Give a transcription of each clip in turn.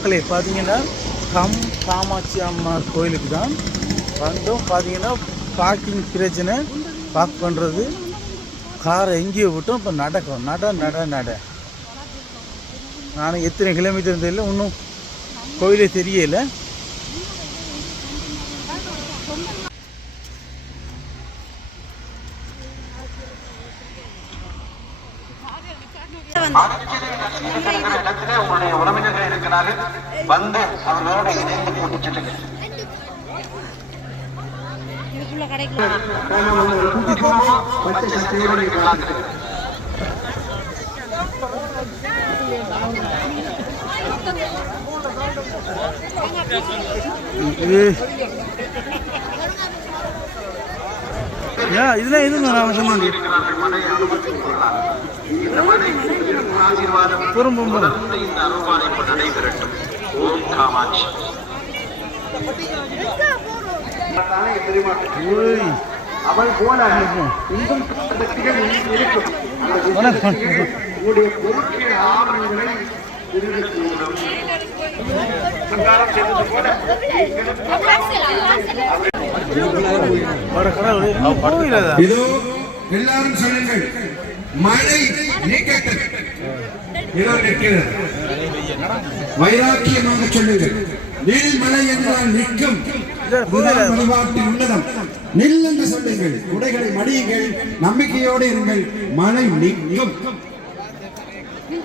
மக்களே பார்த்தீங்கன்னா காமாட்சி அம்மா கோயிலுக்கு தான் வந்தோம். பார்த்தீங்கன்னா பார்க்கிங் பிரச்சனை பார்க் பண்ணுறது, காரை எங்கேயோ விட்டோம். இப்போ நடக்கும் நட நானும் எத்தனை கிலோமீட்டர் தெரியல, இன்னும் கோயிலே தெரியல. உங்களுடைய உறவினர்கள் இருக்கிறார்கள், வந்து அவர்களோட இணைந்து கூட்டிச் செல்லுங்கள். இதெல்லாம் எதுங்க நான் சொன்னேன் அவள் போல இன்னும் சக்திகள் இருக்கும். உங்களுடைய பொருட்கள் ஆவணங்களை இதோ எல்லாரும் சொல்லுங்கள், மழை நீக்கட்டும். இதோ நிற்கிறது. வைராக்கியமாக சொல்லுங்கள், நீர்மலை என்றால் நிற்கும். வழிபாட்டின் உன்னதம் நில் என்று சொல்லுங்கள். உடைகளை மடியுங்கள், நம்பிக்கையோடு இருங்கள். மழை நிற்கும்.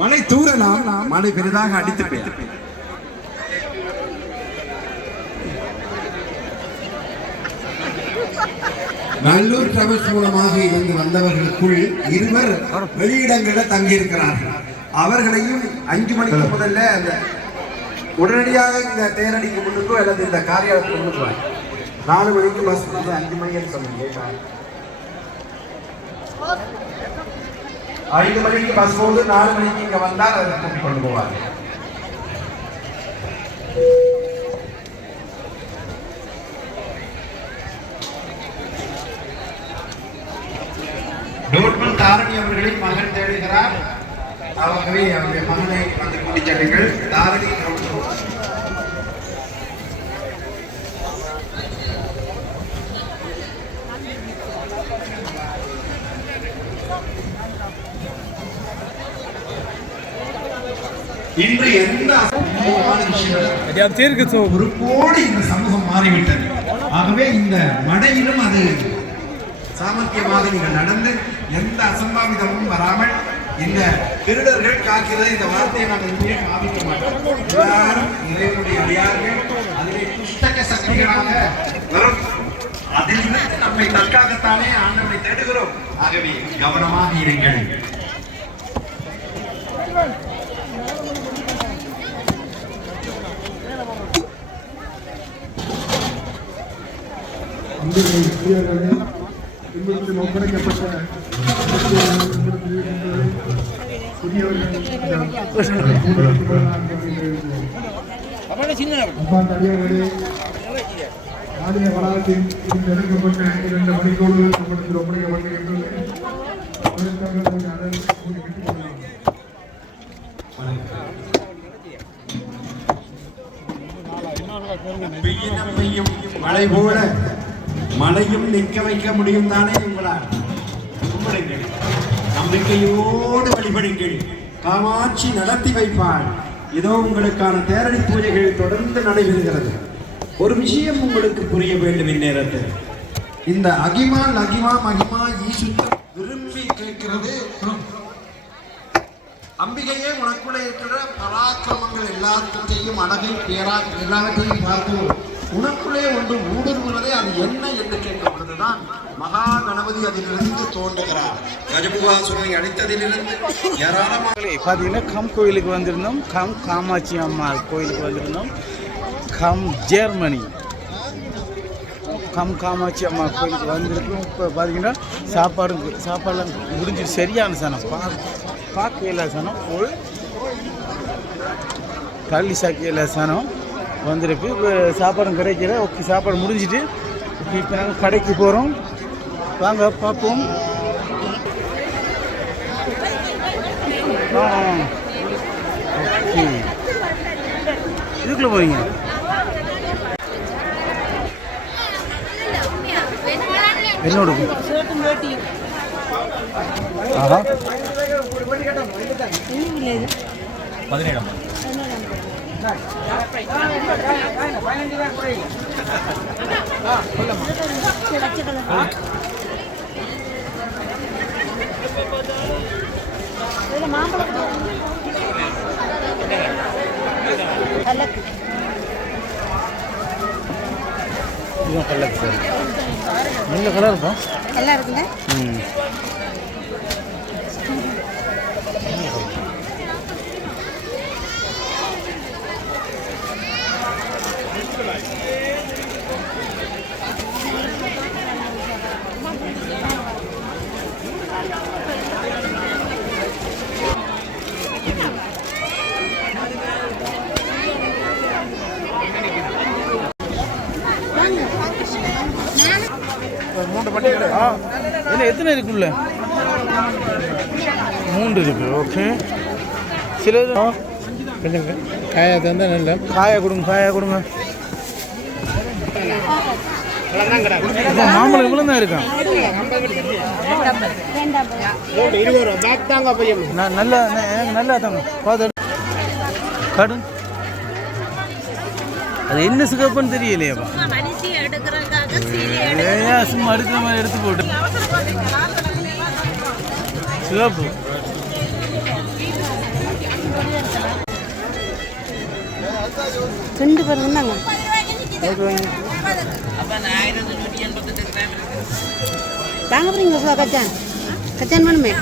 மழை தூரலாம், மழை பெரிதாக அடித்து பெய்யும். நல்லூர் டிராவல்ஸ் மூலமாக இருந்து வந்தவர்களுக்குள் இருவர் வெளியிடங்களில் தங்கியிருக்கிறார்கள். அவர்களையும் 5 மணிக்கு முதல்ல அந்த உடனடியாக இந்த தேரடிக்கு முன்னுக்கோ அல்லது இந்த காரியாலயத்துக்கு முன்னுக்கு 4 மணிக்கு பஸ் வந்து 5 மணிக்கு சொன்னீங்க. 5 மணிக்கு பஸ் போது 4 மணிக்கு இங்க வந்தால் அதை கூட்டிக் கொண்டு போவாங்க. டோட்மன் தாரணி அவர்களின் மகன் தேடுகிறார். ஆகவே அவருடைய மகனை வந்து கூட்டிச் செல்லுங்கள். தாரணி இன்று எந்த பொறுப்போடு இந்த சமூகம் மாறிவிட்டது. ஆகவே இந்த மடையிலும் அது சாமர்த்தியமாக நீங்கள் நடந்து எந்த அசம்பாவிதமும் வராமல் இந்த திருடர்கள் காக்கிறது இந்த வார்த்தையை நாங்கள் இங்கே காமிக்க மாட்டோம். எல்லாரும் இறைவனுடைய அடியார்கள், அதிலே புஸ்தக சக்திகளாக வரும். அதிலிருந்து நம்மை தற்காகத்தானே ஆண்டவனை தேடுகிறோம். ஆகவே கவனமாக இருங்கள். ஒப்படைக்கப்பட்ட ஆலய வளாகத்தில் எடுக்கப்பட்ட 2 மணிக்கோடு ஒப்படைக்கப்பட்டிருக்கின்றது. மழை போல மழையும் நிற்க வைக்க முடியும் தானே உங்களால். நம்பிக்கையோடு வழிபடுங்கள். காமாட்சி நடத்தி வைப்பாள். இதோ உங்களுக்கான தேரடி பூஜைகள் தொடர்ந்து நடைபெறுகிறது. ஒரு விஷயம் உங்களுக்கு புரிய வேண்டும். இந்நேரத்தில் இந்த அகிமா மகிமா ஈசுத்தம் விரும்பி கேட்கிறது. அம்பிகையே உனக்குள்ளே இருக்கிற பராக்கிரமங்கள் எல்லாத்தையும் அழகை பேரா எல்லாவற்றையும் பார்த்து உனக்குள்ளே ஒன்று ஊடுருவுவதே அது என்ன என்று கேட்கப்படுதுதான் மகா கணபதி அதிலிருந்து தோன்றுகிறார். கஜபுகாசுரனை அடித்ததிலிருந்து ஏராளமாக பார்த்தீங்கன்னா கம் கோயிலுக்கு வந்திருந்தோம். காமாட்சி அம்மா கோயிலுக்கு வந்திருந்தோம். ஜெர்மனி காமாட்சி அம்மா கோயிலுக்கு வந்திருக்கோம். இப்போ பார்த்தீங்கன்னா சாப்பாடுலாம் முடிஞ்சு சரியான சனம் பார்க்கல சனம் ஒரு தள்ளி சாக்கியில் சனம் வந்திருக்கு. இப்போ சாப்பாடும் கிடைக்கல. ஓகே, சாப்பாடு முடிஞ்சிட்டு இப்போ நாங்கள் கடைக்கு போகிறோம். வாங்க பார்ப்போம். ஓகே, இதுக்குள்ள போறீங்க? என்னோட ஆஹா 17 இதுதான் கலர் சார். நல்ல கலர் இருக்கும். எல்லாம் இருக்குல்ல. என்ன எத்தனை இருக்குல்ல? 3 இருக்கு. ஓகே. சிலது கொஞ்சம் காயா தந்தா நல்ல. காயா கொடுங்க, காயா கொடுங்க. மாம்பழம் இவ்வளோ தான் இருக்கான். நல்லா எனக்கு நல்லா தாங்க பார்த்து கடு. அது என்ன சிகப்புன்னு தெரியலையேப்பா. ஏன் சும்மா அடுக்கிற மாதிரி எடுத்து போட்டு சிவப்பு ரெண்டு பேர் இருந்தாங்க. வாங்க போறீங்க கச்சான் கச்சான் பண்ணுமே.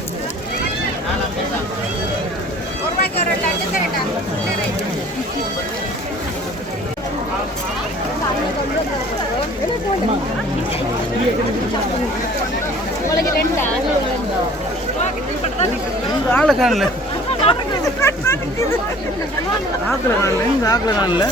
ஆளை காணல, ஆக்கில் காணல, எங்க ஆக்கில் காணல.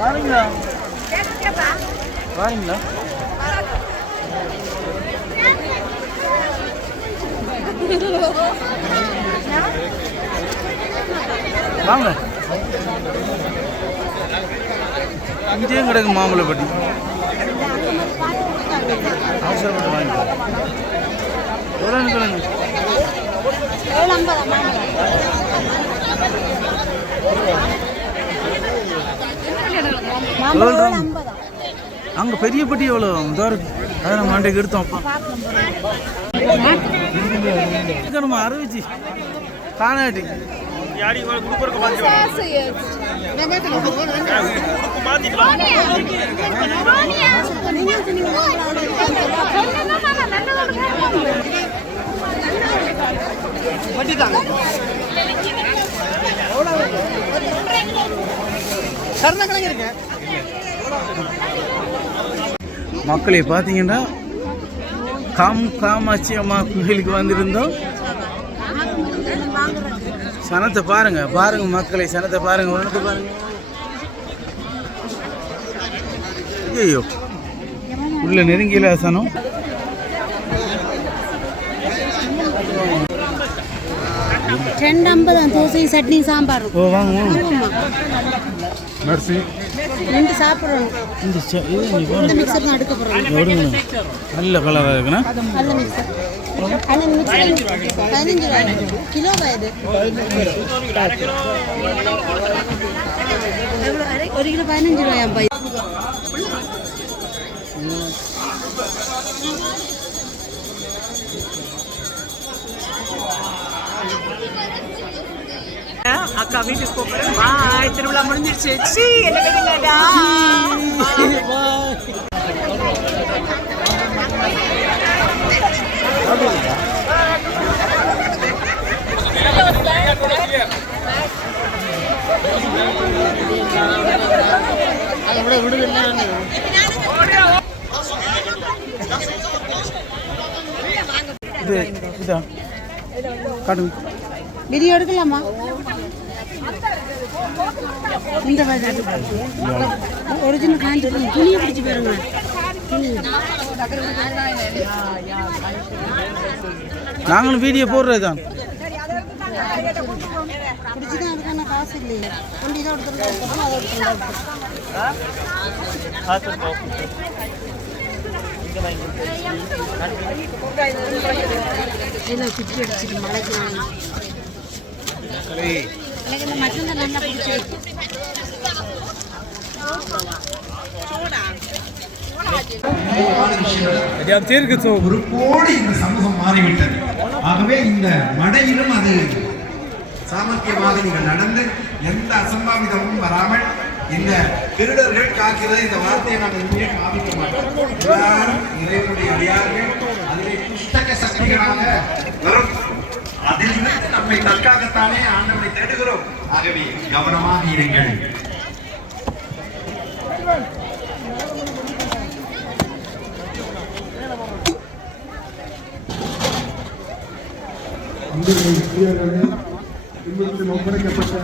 வாரீங்களா வாரீங்களா? வாங்க, இங்கேயும் கிடக்கு மாம்பழப்பட்டி. அவசரப்பட்டு வாங்கிக்கோ. எவ்வளோ நிற்கலங்க? அங்கே பெரிய பட்டி எவ்வளோ இதோ இருக்கு. அதை நம்ம அன்றைக்கு எடுத்தோம். அப்பா நம்ம அறிவிச்சு காணாட்டி மக்களை பார்த்தீங்கன்னா காமாட்சி அம்மா கோயிலுக்கு வந்திருந்தோம். சனத்தை பாருங்க பாருங்க மக்களை, சனத்தை பாருங்க, ஒன்றத்தை பாருங்க. ஐயோ உள்ள நெருங்கில சனம். தோசை சட்னி சாம்பார். ஓ வாங்க மெர்சி. ரெண்டு சாப்பிடணும். இந்த மிக்சர் தான் எடுக்க போறோம். நல்ல கலராக இருக்குண்ணா. நல்ல மிக்சர். அந்த மிக்சர் 15 ரூபாய் கிலோவா இது? 1 கிலோ 15 ரூபாய். அக்கா வீட்டுக்கு போறேன். பாய், திருவிழா முடிஞ்சிருச்சு. என்ன கேட்டீங்கடா? வீடியோ எடுக்கலாமா? இந்த மாதிரி ஒரிஜினல் காஞ்சி துணியை பிடிச்சி பாருங்க. நாங்களும் வீடியோ போடுறது தான். பிடிச்சிதான் அதுக்கான காசு இல்லையே. கொண்டு இதை எடுத்துருக்கோம் அதை எடுத்துருக்கோம் சுற்றி அடிச்சுட்டு மழைக்கு எனக்கு இந்த மட்டன் நல்லா பிடிச்சிருக்கு. ஒரு கோடி இந்த சமூகம் மாறிவிட்டது. ஆகவே இந்த மடையிலும் அது சாமர்த்தியமாக நீங்கள் நடந்து எந்த அசம்பாவிதமும் வராமல் இந்த திருடர்கள் காக்கிறது இந்த வார்த்தையை நாங்கள் உண்மையை காமிக்க மாட்டோம். எல்லாரும் இறைவனுடைய அடியார்கள், அதிலே புஸ்தக சக்திகளாக வரும். அதிலிருந்து நம்மை தற்காக்கத்தானே ஆண்டவனை தேடுகிறோம். ஆகவே கவனமாக இருங்கள். ஒப்படைக்கப்பட்ட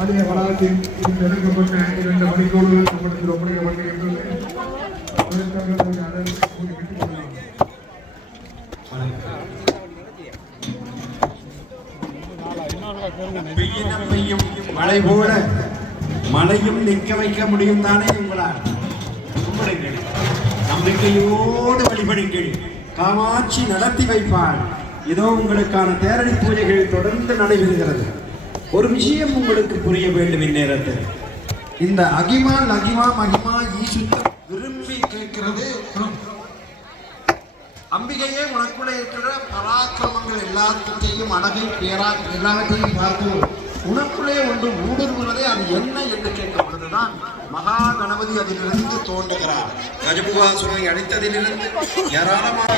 ஆலய வளாகத்தில் எடுக்கப்பட்ட 2 மணிக்கோடுகள் ஒப்படைக்கப்பட்டிருக்கிறது. பெய்யும் மழை போல மழையும் நிற்க வைக்க முடியும் தானே உங்களால். கும்பிடுங்கள், நம்பிக்கையோடு வழிபடுங்கள். காமாட்சி நடத்தி வைப்பாள். இதோ உங்களுக்கான தேரடி பூஜைகள் தொடர்ந்து நடைபெறுகிறது. ஒரு விஷயம் உங்களுக்கு புரிய வேண்டும். இந்நேரத்தில் இந்த அகிமா லகிமா மகிமா ஈசுத்தம் விரும்பி கேட்கிறது. அம்பிகையே உனக்குள்ளே இருக்கிற பராக்கிரமங்கள் எல்லாத்தையும் அழகை பேரா எல்லாவற்றையும் பார்த்து உனக்குள்ளே ஒன்று ஊடுருவுவதே அது என்ன என்று கேட்கும் பொழுதுதான் மகா கணபதி அதிலிருந்து தோன்றுகிறார். கஜபுகாசுரனை அடித்ததிலிருந்து ஏராளமான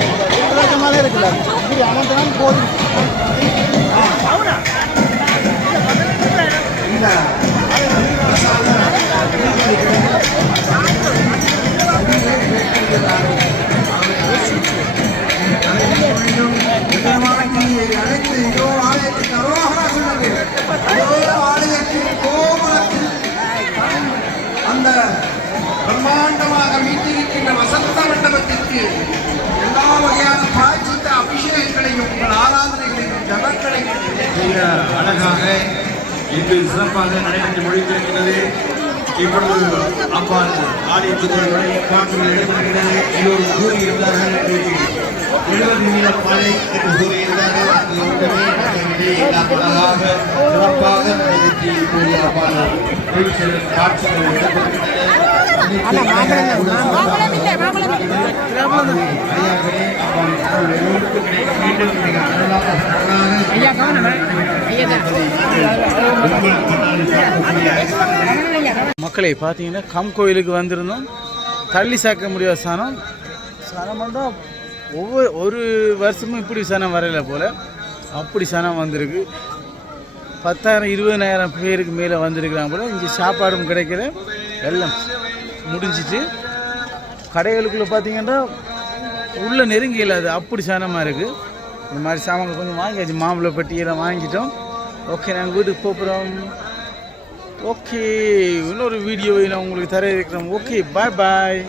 அந்த பிரம்மாண்டமாக வீட்டிருக்கின்ற வசந்த மண்டபத்திற்கு எல்லா வகையான பாய்ச்சித்த அபிஷேகங்களையும் உங்கள் ஆராதனைகளையும் ஜபங்களையும் மிக அழகாக இன்று சிறப்பாக நடைபெற்று முடித்திருக்கிறது. இப்பொழுது அம்பாள் ஆலயத்தினுடைய பாட்டுகள் நடைபெறுகிறது. எல்லோரும் கூறியிருந்தார்கள். 70 நிமிடம் மழை என்று கூறியிருந்தார்கள். அது ஒன்றுமே அழகாக சிறப்பாக கூடிய அம்பாள் காட்சிகள் மக்களை பார்த்தீங்கன்னா கம் கோயிலுக்கு வந்திருந்தோம். தள்ளி சாக்க முடியாத சனம் வந்தால் ஒரு வருஷமும் இப்படி சனம் வரையில போல் அப்படி சனம் வந்திருக்கு. 10,000-20,000 பேருக்கு மேலே வந்திருக்கிறாங்க போல். இங்கே சாப்பாடும் கிடைக்கல, எல்லாம் முடிஞ்சிட்டு கடைகளுக்குள்ளே பார்த்தீங்கன்னா உள்ளே நெருங்கி இல்லாது அப்படி சனமாக இருக்குது. இந்த மாதிரி சாமான்கள் கொஞ்சம் வாங்கியாச்சு. மாம்பழ பெட்டியெல்லாம் வாங்கிட்டோம். ஓகே, நாங்கள் வீட்டுக்கு போகிறோம். ஓகே, இன்னொரு வீடியோவை நான் உங்களுக்கு தர இருக்கிறோம். ஓகே, பாய் பாய்.